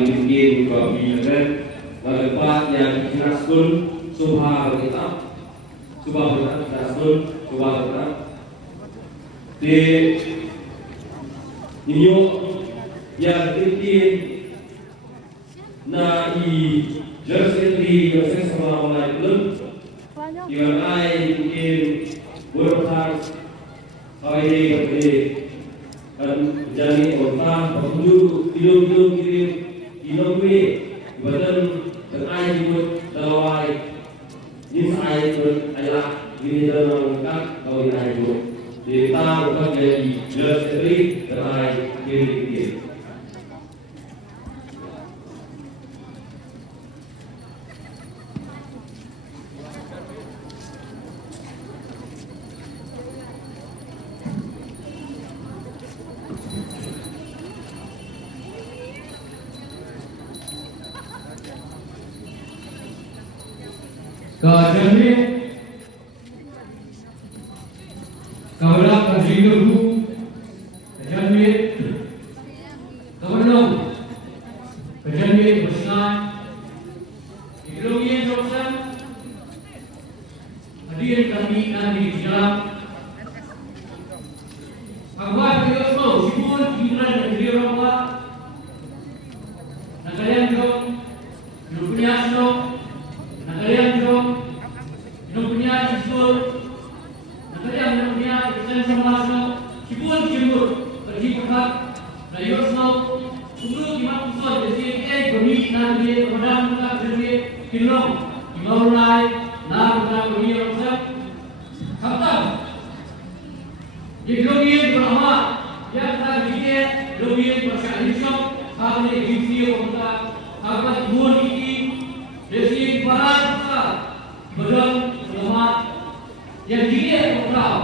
Mungkin kebijakan tempat yang dirasul subha berkitab di New yang dipimpin na i jersey yang saya sama online belum dengan ai mungkin berpesan kawai dan menjadi orang pengunjung kirim Inogwe badan ai buat dawai ini ai buat ayah ini dalam kan kawai ai buat di tahu kan jadi jersey dan ai kirim Kajami Kawala Kajiru Kajami Kawalam Kajami Bersnai Iklogian Joksan Hadirin kami nanti di dalam Agwat Kiyosmo Sibun Hidran dan Kirirawat Nakalian Jok Nukunyasno Nakalian Jok Nukunya Sibun Nakalian Nukunya Sen Samasno Sibun Sibun Pergi Pekat Nayosno Sungguh Kimak Pusat Desi Bumi Nanti Pemadam Pekat Desi Kinong Kimaulai Nah Pekat Bumi Rosep Khatam Diklogian Berahmat Yang tak dikit Diklogian Bersyarisyok Kami Gifio Pekat Agat Buon Iki Desi Barat Pekat Bedang Selamat Yang dikit Pekat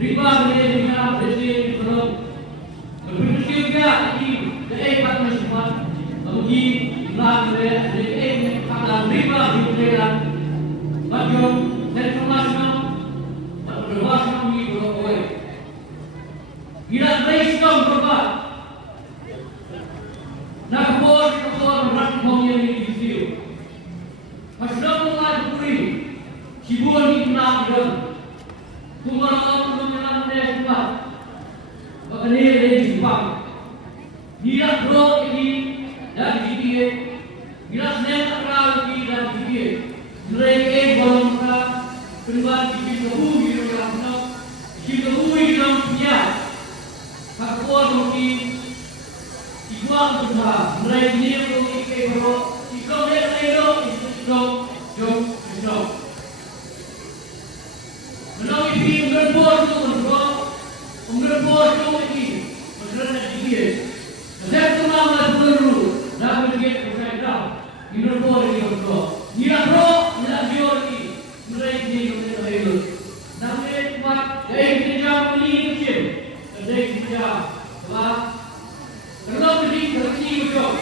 Riba Menjadi Dikap Desi Bedang Berbentuk juga Ini Dek Pat Masyarakat Bagi Ilah Dek Kata Riba Dikutera Bajong Dan Kemasna Berlepas kami berkawai Bila Islam berbat Nak bos Rak Mongnya ini disiu Maslam Mengat Puri Cibuan ini nak dan Tumarang Menyelam Nesbat Bakani Dari Jepang Bila Bro ini Dari Jitie Bila Senem Akral ini Dari Jitie Mereka Balongka Penguat Jitie Kebu Bila Rahno Jitie Kebu Bila Punya Kakua Roki Igual Tuha Mereka ini Roki Kebro Ikau Mereka Jom Menang ini Mengerbos itu Mengerbos itu Mengerbos itu Saya kenal dulu Nak berjaya berkaitan Mengerbos itu Nila bro Nila jauh ini Mereka ini Mereka Namanya tempat Dari sejam ini kecil Dari sejam Sebab Kalau beri berarti ujung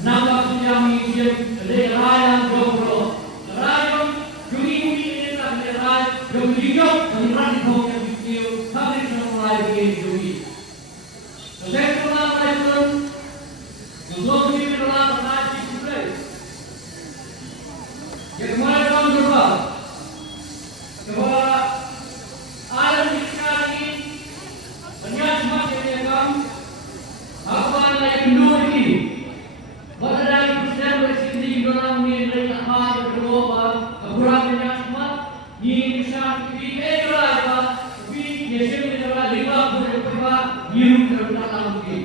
Nampak sejam ini kecil Dari rayang jauh bro Rayang Jungi-jungi ini tak ada rayang Jungi-jungi Menerang kau yang kecil Habis mulai begini jungi Saya kenal mereka Untuk ini adalah Mengaji Suplai Yang kemarin kamu coba Coba Alam di sekarang ini Banyak semakin yang kamu Apa yang kedua ini Pada dari Presiden Presiden dalam ini Dari ahad berdoa Kekurang banyak semua Ini bisa Ini berapa Tapi Yesus adalah Lima berapa Hidup dalam ini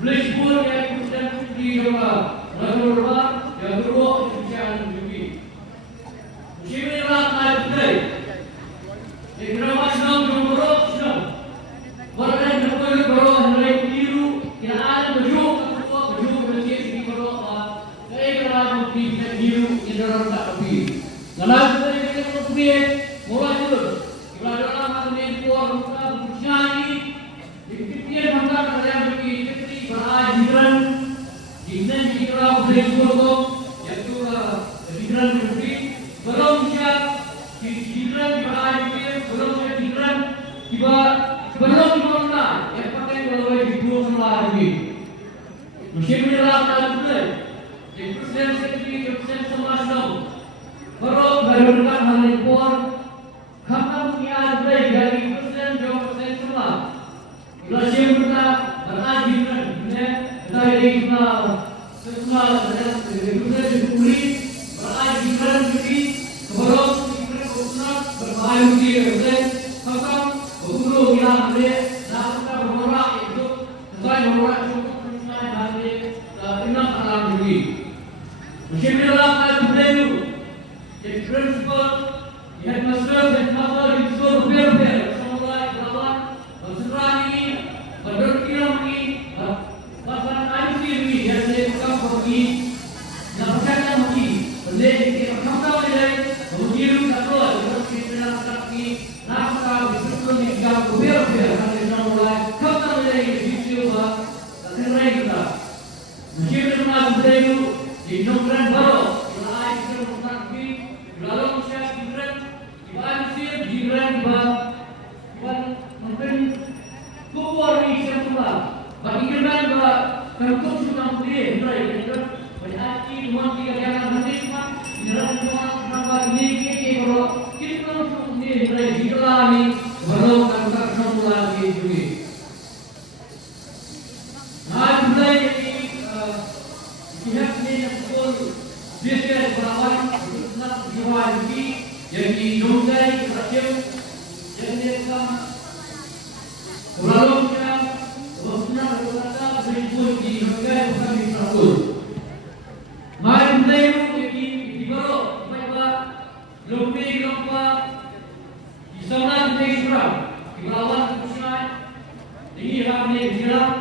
Belis pun yang Presiden Presiden coba Lalu berapa Yang kedua Kesucian juga Musim ini adalah Naik Putih Yang kenapa senang Berapa senang Pada yang berapa Naik biru Kira ada baju Baju berjaya Di berapa Saya kenal Bukti biru Yang dalam tak lebih Kalau kita Bukti Mulai dulu Kita dalam Hati Kuar Muka Bukti Dikitian Maka Kalian Bukti Dikiti Berhajiran Jinten Jikra Bukti Surga Yaitu Jikran Bukti Belum siap Jikran Berhajiran Belum siap Jikran Tiba Belum dimana Yang pakai Kalau Bukti Dua Semua Musim ini adalah Alam Budaya, yang Presiden Sekretari Presiden Nasional, Baru Garuda Malaypur, Kampung Alam Budaya dari Presiden Jawa Presiden Semua, Ilasya Berta Berajiran, dari semua Presiden Jepuri Berajiran jadi Baru Presiden Nasional berbahaya Presiden Kampung Guru Alam Budaya, Naskah Bermorak itu sesuai Bermorak cukup sesuai dari Inam Alam Budaya. Mesin dalam Alam Budaya jadi prinsipal headmaster di seluruh berbeda semulai berawan berserani berdekirani bahkan IC ini yang dilakukan bagi yang percaya bagi berdiri di kamar ini mengirim kabar seperti dalam kaki nafkah di seluruh yang berbeda dari semulai kamar ini di siapa dan lain kita mesin dalam Budaya di nombran baru mulai dari lalu saya Gibran, Gibran mungkin kuat ni semua. Bagi Gibran tentu sudah boleh mulai dengan berarti dua tiga yang nanti semua dalam dua nama ini kalau kita sudah mulai dikelani baru akan semula ini. Nah mulai pihak ini pun biasa berawan diwajib yang dinunggai kerajaan yang diakan ulalungnya wasna berkata berikut dinunggai bukan diperabur mari mulai di bawah baiklah lebih lompat di sana di Israel di bawah keputusan ini kami bilang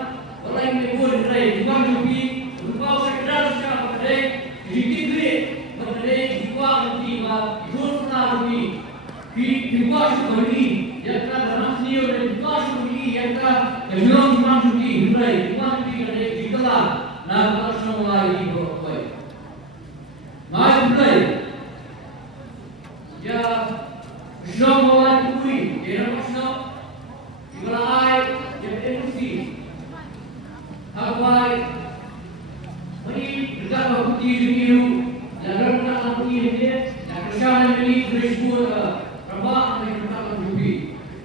orang yang berbuat dari bukan lebih berupa sekedar secara pada diri berdiri jiwa jiwa jurnal jiwa seperti yang dalam seni dan jiwa seperti yang dalam jiwa seperti mulai jiwa seperti dari dikelar nama semua ini berbaik. Mari mulai ya semua kui yang masuk mulai yang emosi apa ini berkata putih biru dalam nama ini dan kesalahan ini berisiko rabak dan berkata lebih.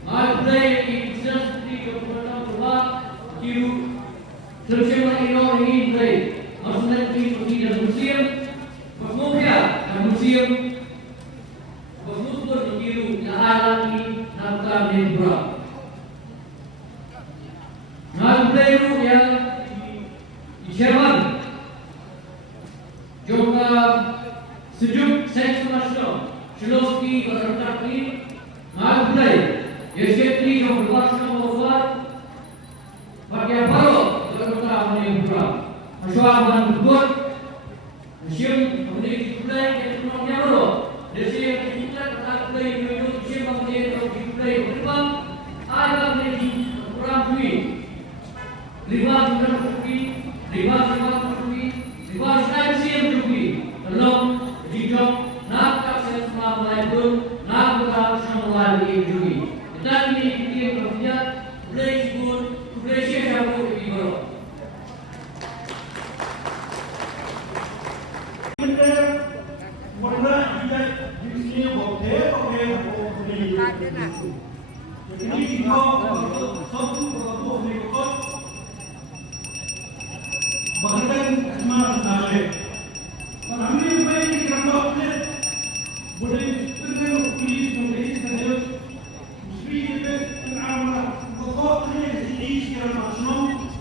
Mari mulai di seperti kebenaran berubah biru selesai ini mulai maksudnya ini dan museum bermula dan museum bermutur biru yang alam ini nampak berubah. Mari mulai yang di Jerman juga sejuk seks nasional Shilowski berarti Maglai Yesetri yang berwarna mawar bagian baru berutama yang berubah masyarakat berbuat museum memiliki budaya yang sebenarnya baru desa yang dibuat berarti menuju museum memiliki budaya berubah ada memiliki kurang duit lima saya juga belum dijawab nak saya semua mulai pun nak kita semua lagi juga dan ini kita berpikir boleh sebut boleh siapa lebih baru benar kita di sini boleh jadi kita satu ikut bahkan semua nalar kami baik di kantor boleh terus pilih saja mesti kita amal pokok ini di sekitar nasional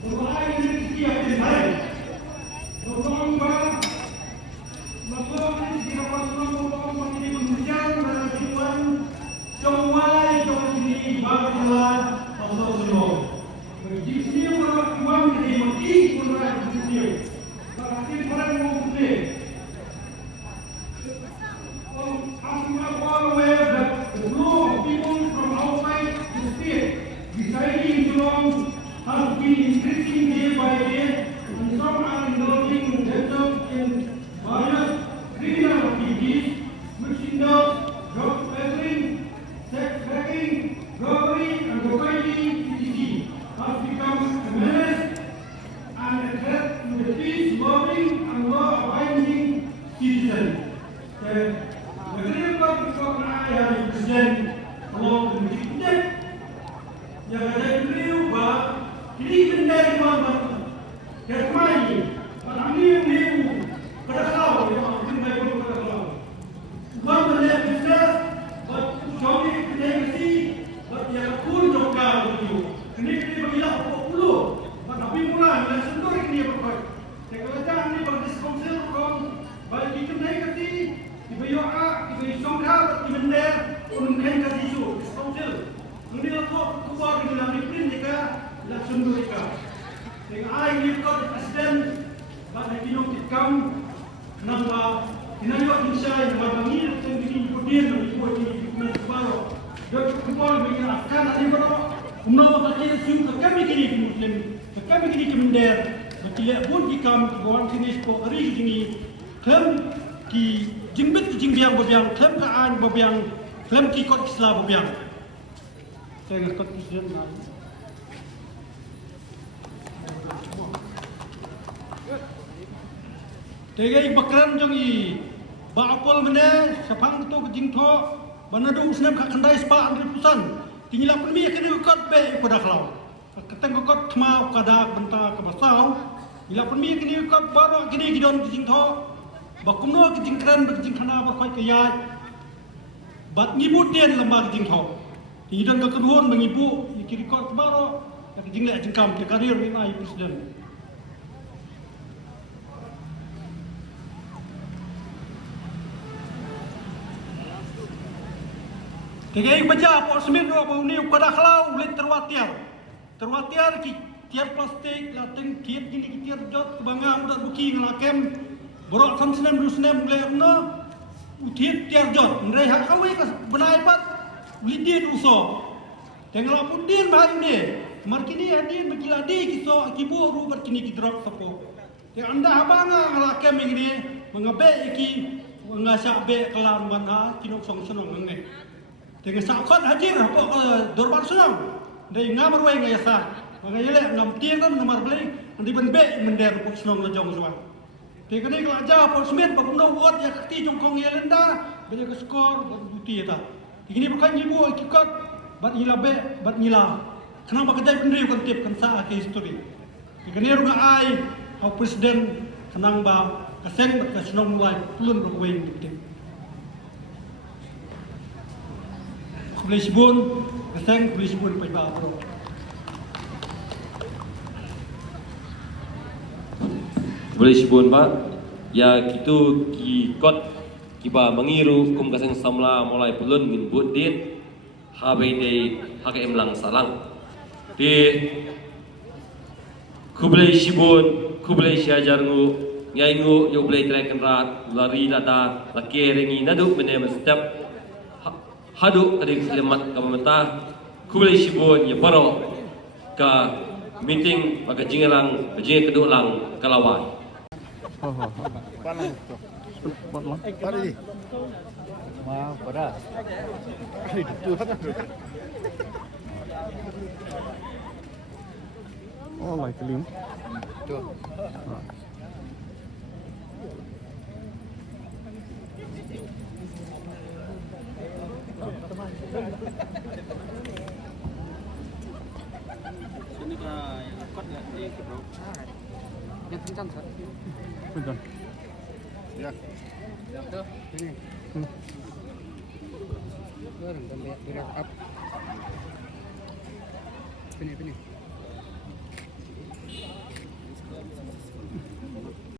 berbagai negeri yang lain berkembang berkembang di sekitar nasional berkembang di kemudian berjuang semua yang ini bakalan atau semua di sini berkembang di mati pun berjuang negeri kau nak yang presiden kalau presiden yang ada beliau bah ini benda mana yang mai mana ni pada kau yang mungkin mai pada kau bah benda bisa bah jogi negeri bah yang pun joga begitu ini bagi lah puluh bah tapi mulai yang sentuh ini apa kalau jangan ni bagi skonsel kau bagi negeri ibu A, ibu Songkar, ibu Nder, unmukhain kasi isu, council. Hindi lang po kubar ng ilang ipin ika, laksyon do ika. Dengan ay ngikot president, ba't ay kinungkitkam ng tinayot din siya yung mabangil at yung kinipudin ng ibu at yung kubaro. Doon kubar ng ilang afkan at iba na umnawa kakil siyong kami kinikimuslim, kami kinikimunder, matila pun kikam, kibuan sinis po, ari sini, kem ki jimbit ki jingbiang babiang klem ka an babiang klem ki kot isla babiang saya kot presiden tege bakran jong i ba apol mene sapang to jing tho banadu usnem ka khandai spa andri pusan tingila pun mi kene kot be ko daklau keteng kot thma kada benta ka basau ila pun mi kene kot baro kene gidon jing tho bakumno kijing kran kijing khana ba khoi kayai bat ngibu den lamba kijing thau ti dan ka kedon mengibu kiri kot baro ka kijing le jingkam ke karir ni ai presiden tegei baca po semin ro bau ni pada khlau le terwatiar ki tiar plastik lateng kiet gini ki tiar jot banga udat buki ngalakem borok sam senem du senem le no utiet tiar jot ndai hak kawe ka benai pat lidi du so tengala pun din bahai ni markini adin begila di kiso akibu ru markini ki drop sapo te anda abanga ngala kem ngini mengabe iki ngasa be kelam bana kinok song senong nge te ngasa khot hajir po dorban senong ndai ngamar we ngayasa ngayele ngam tiang kan nomor beli ndi benbe mender po senong lejong soa te kene kala ja po semen pa puno wot ya kati jong kong yelenda be ke skor buti eta ini bukan nyibu ikut bat nyilabe bat nyila kenapa kedai pendiri kan tip kan sa ke history kene ru ai au presiden kenang ba kaseng bat kasnong mulai pulun ro weng tip polisi bun kaseng polisi bun pa ba bro boleh sibun pak ya gitu ki kot kiba mengiru kum kaseng samla mulai pulun min budin habai de hak emlang salang di kublai sibun kublai syajarngu ngaingu yo blai trekan rat lari data laki rengi nadu menem step hadu tadi selamat ka pemerintah kublai sibun ya paro ka meeting maka jingelang jinge kedulang kalawai Pari. Wah, pada. Itu kan. Oh, like lim. Tuh. Sini ka kot ya di bro. Yang kencang sat. Betul. Ya. Tuh, ini. Turun dan lihat up. Sini.